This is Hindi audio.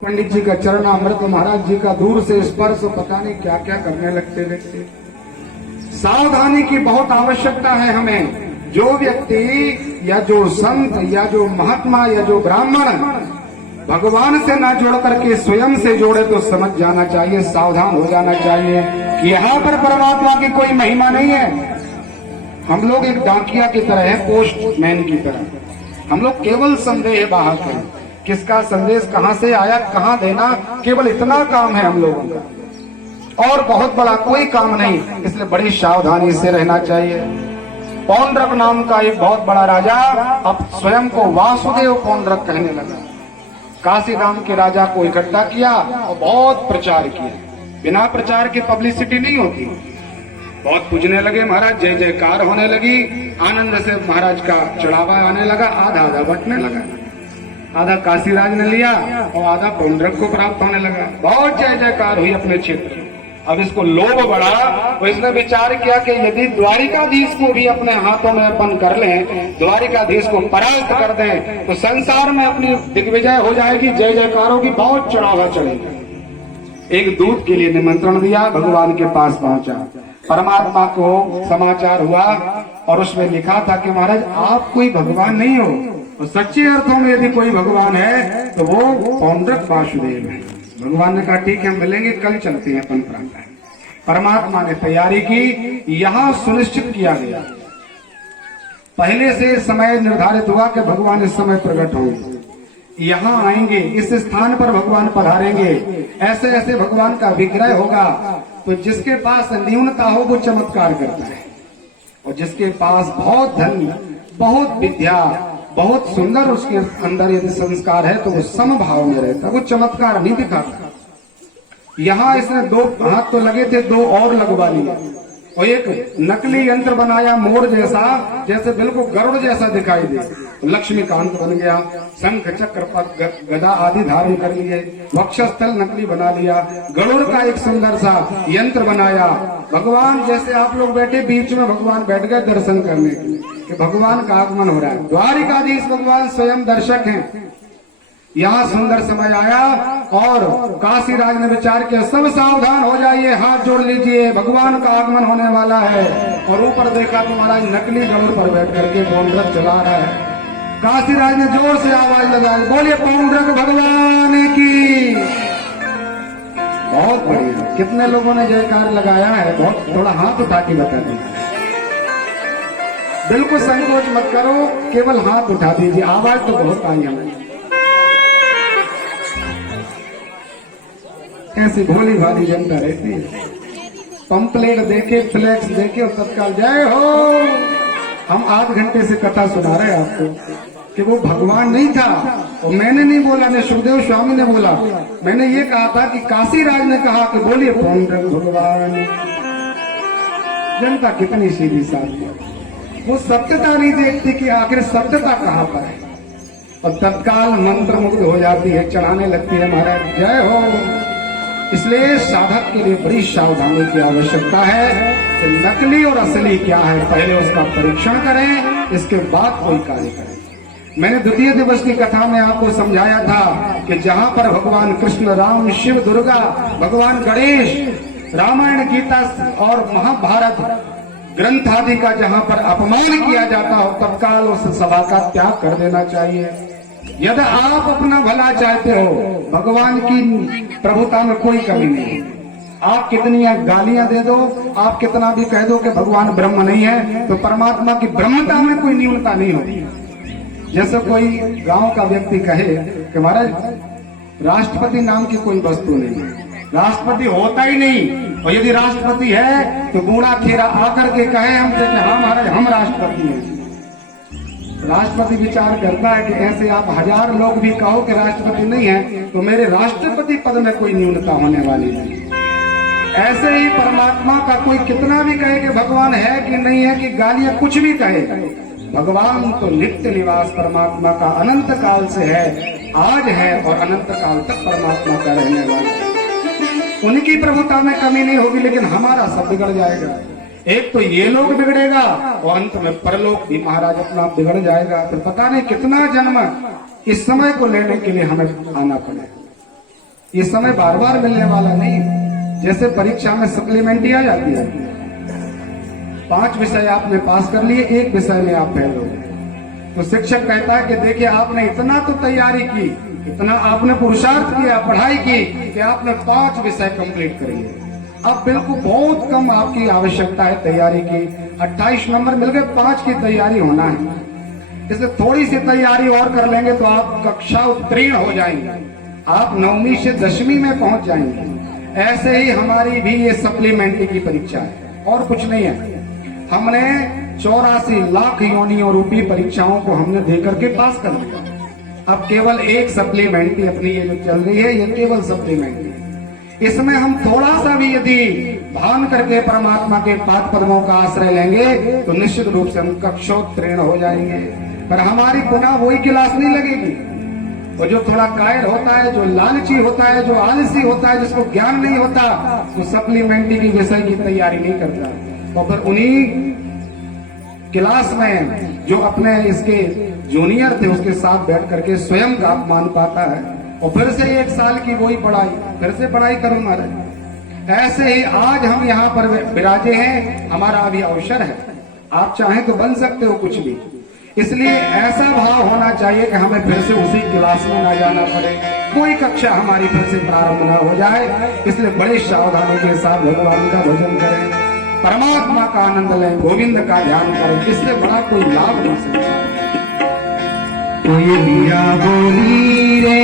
पंडित जी का चरणामृत महाराज जी का दूर से स्पर्श पता नहीं क्या क्या करने लगते व्यक्ति। सावधानी की बहुत आवश्यकता है हमें। जो व्यक्ति या जो संत या जो महात्मा या जो ब्राह्मण भगवान से ना जोड़ करके स्वयं से जोड़े तो समझ जाना चाहिए, सावधान हो जाना चाहिए कि यहाँ पर परमात्मा की कोई महिमा नहीं है। हम लोग एक डाकिया की तरह है, पोस्टमैन की तरह। हम लोग केवल संदेह बाहर करें, किसका संदेश कहां से आया, कहां देना, केवल इतना काम है हम लोगों का, और बहुत बड़ा कोई काम नहीं। इसलिए बड़ी सावधानी से रहना चाहिए। पौंड्रक नाम का एक बहुत बड़ा राजा अब स्वयं को वासुदेव पौंड्रक कहने लगा। काशी धाम के राजा को इकट्ठा किया और बहुत प्रचार किया। बिना प्रचार के पब्लिसिटी नहीं होती। बहुत पूजने लगे महाराज, जय जयकार होने लगी, आनंद से महाराज का चढ़ावा आने लगा, आधा आधा बंटने लगा। आधा काशीराज ने लिया और आधा पौंड्रक को प्राप्त होने लगा। बहुत जय जयकार हुई अपने क्षेत्र। अब इसको लोभ बढ़ा तो इसने विचार किया कि यदि द्वारिकाधीश को भी अपने हाथों में अर्पण कर लें, द्वारिकाधीश को परास्त कर दें, तो संसार में अपनी दिग्विजय हो जाएगी, जय जयकारों की बहुत चढ़ावा चढ़ेगा। एक दूत के लिए निमंत्रण दिया, भगवान के पास पहुंचा। परमात्मा को समाचार हुआ और उसमें लिखा था कि महाराज आप कोई भगवान नहीं हो, और सच्चे अर्थों में यदि कोई भगवान है तो वो पौंड्रक वासुदेव है। भगवान ने कहा ठीक है, हम मिलेंगे, कल चलते हैं अपन प्रातः। परमात्मा ने तैयारी की। यहाँ सुनिश्चित किया गया, पहले से समय निर्धारित हुआ कि भगवान इस समय प्रकट होंगे, यहाँ आएंगे, इस स्थान पर भगवान पधारेंगे, ऐसे ऐसे भगवान का विग्रह होगा। तो जिसके पास न्यूनता हो वो चमत्कार करता है, और जिसके पास बहुत धन, बहुत विद्या, बहुत सुंदर उसके अंदर यदि संस्कार है तो वो समभाव में रहता, वो चमत्कार नहीं दिखाता। यहाँ इसने दो हाथ तो लगे थे, दो और लगवा लिए, और एक नकली यंत्र बनाया मोर जैसा, जैसे बिल्कुल गरुड़ जैसा दिखाई दे। लक्ष्मीकांत बन गया, शंख चक्र पद्म गदा आदि धारण कर लिए, वक्षस्थल नकली बना लिया, गरुड़ का एक सुंदर सा यंत्र बनाया। भगवान जैसे आप लोग बैठे, बीच में भगवान बैठ गए दर्शन करने के लिए कि भगवान का आगमन हो रहा है। द्वारिकाधीश भगवान स्वयं दर्शक हैं। यहाँ सुंदर समय आया और काशीराज ने विचार किया, सब सावधान हो जाइए, हाथ जोड़ लीजिए, भगवान का आगमन होने वाला है। और ऊपर देखा तो महाराज नकली गरुड़ पर बैठ करके पौंड्रक चला रहा है। काशीराज ने जोर से आवाज लगाई, बोलिए पौंड्रक भगवान की। बहुत बढ़िया, कितने लोगों ने जयकार लगाया है? बहुत, थोड़ा हाथ उठा के बता दीजिए। बिल्कुल संकोच मत करो, केवल हाथ उठा दीजिए। आवाज तो बहुत आई हमें। ऐसी भोली भाली जनता रहती है, पंपलेट देखे, फ्लैक्स देखे और तत्काल जय हो। हम आध घंटे से कथा सुना रहे हैं आपको कि वो भगवान नहीं था। और मैंने नहीं बोला, ने सुखदेव स्वामी ने बोला, मैंने ये कहा था कि काशीराज ने कहा कि बोलिए पौंड्रक भगवान। जनता कितनी सीधी साधी है, वो सत्यता नहीं देखती कि आखिर सत्यता कहाँ पर है, और तत्काल मंत्र मुग्ध हो जाती है, चढ़ाने लगती है महाराज जय हो। इसलिए साधक के लिए बड़ी सावधानी की आवश्यकता है कि नकली और असली क्या है, पहले उसका परीक्षण करें, इसके बाद कोई कार्य करें। मैंने द्वितीय दिवस की कथा में आपको समझाया था कि जहाँ पर भगवान कृष्ण, राम, शिव, दुर्गा, भगवान गणेश, रामायण, गीता और महाभारत ग्रंथ आदि का जहाँ पर अपमान किया जाता हो, तत्काल उस सभा का त्याग कर देना चाहिए। यदि आप अपना भला चाहते हो, भगवान की प्रभुता में कोई कमी नहीं। आप कितनी गालियां दे दो, आप कितना भी कह दो कि भगवान ब्रह्म नहीं है, तो परमात्मा की ब्रह्मता में कोई न्यूनता नहीं होती। जैसे कोई गांव का व्यक्ति कहे कि महाराज राष्ट्रपति नाम की कोई वस्तु नहीं है, राष्ट्रपति होता ही नहीं, और यदि राष्ट्रपति है तो बूढ़ा खेरा आकर के कहे हमसे कि हाँ महाराज हम राष्ट्रपति हैं। राष्ट्रपति विचार करता है कि ऐसे आप 1000 लोग भी कहो कि राष्ट्रपति नहीं है, तो मेरे राष्ट्रपति पद में कोई न्यूनता होने वाली नहीं। ऐसे ही परमात्मा का कोई कितना भी कहे कि भगवान है कि नहीं है, कि गालियां कुछ भी कहे, भगवान तो नित्य निवास परमात्मा का अनंत काल से है, आज है और अनंत काल तक परमात्मा का रहने वाला है। उनकी प्रभुता में कमी नहीं होगी, लेकिन हमारा सब बिगड़ जाएगा। एक तो ये लोग बिगड़ेगा और अंत में परलोक भी महाराज अपना बिगड़ जाएगा। तो पता नहीं कितना जन्म इस समय को लेने के लिए हमें आना पड़ेगा। इस समय बार बार मिलने वाला नहीं। जैसे परीक्षा में सप्लीमेंट्री आ जाती है, 5 विषय आपने पास कर लिए, 1 विषय में आप फेल हो गए, तो शिक्षक कहता है कि देखिए आपने इतना तो तैयारी की, इतना आपने पुरुषार्थ किया, पढ़ाई की कि आपने 5 विषय कंप्लीट कर लिए। अब बिल्कुल बहुत कम आपकी आवश्यकता है तैयारी की, 28 नंबर मिल गए, 5 की तैयारी होना है। इसलिए थोड़ी सी तैयारी और कर लेंगे तो आप कक्षा उत्तीर्ण हो जाएंगे, आप 9वीं से 10वीं में पहुंच जाएंगे। ऐसे ही हमारी भी ये सप्लीमेंट्री की परीक्षा है और कुछ नहीं है। हमने 84 लाख योनियों रूपी परीक्षाओं को हमने देकर के पास कर दिया। अब केवल एक सप्लीमेंट्री अपनी ये जो चल रही है, ये केवल सप्लीमेंट्री। इसमें हम थोड़ा सा भी यदि भान करके परमात्मा के पाद पद्मों का आश्रय लेंगे तो निश्चित रूप से हम कक्षोत्तीर्ण हो जाएंगे। पर हमारी पुनः वही क्लास नहीं लगेगी। वो जो थोड़ा कायर होता है, जो लालची होता है, जो आलसी होता है, जिसको ज्ञान नहीं होता, वो सप्लीमेंट्री की विषय की तैयारी नहीं करता। तो फिर उन्हीं क्लास में जो अपने इसके जूनियर थे उसके साथ बैठ करके स्वयं का अपमान पाता है और फिर से 1 साल की वही पढ़ाई, फिर से पढ़ाई करो महाराज। ऐसे ही आज हम यहाँ पर विराजे हैं, हमारा अभी अवसर है, आप चाहें तो बन सकते हो कुछ भी। इसलिए ऐसा भाव होना चाहिए कि हमें फिर से उसी क्लास में ना जाना पड़े, कोई कक्षा हमारी फिर से प्रारंभ ना हो जाए। इसलिए बड़े सावधानी के साथ भगवान का भजन करें, परमात्मा का आनंद लें, गोविंद का ध्यान करें, इससे बड़ा कोई लाभ नहीं सकता। कोई लिया बोली रे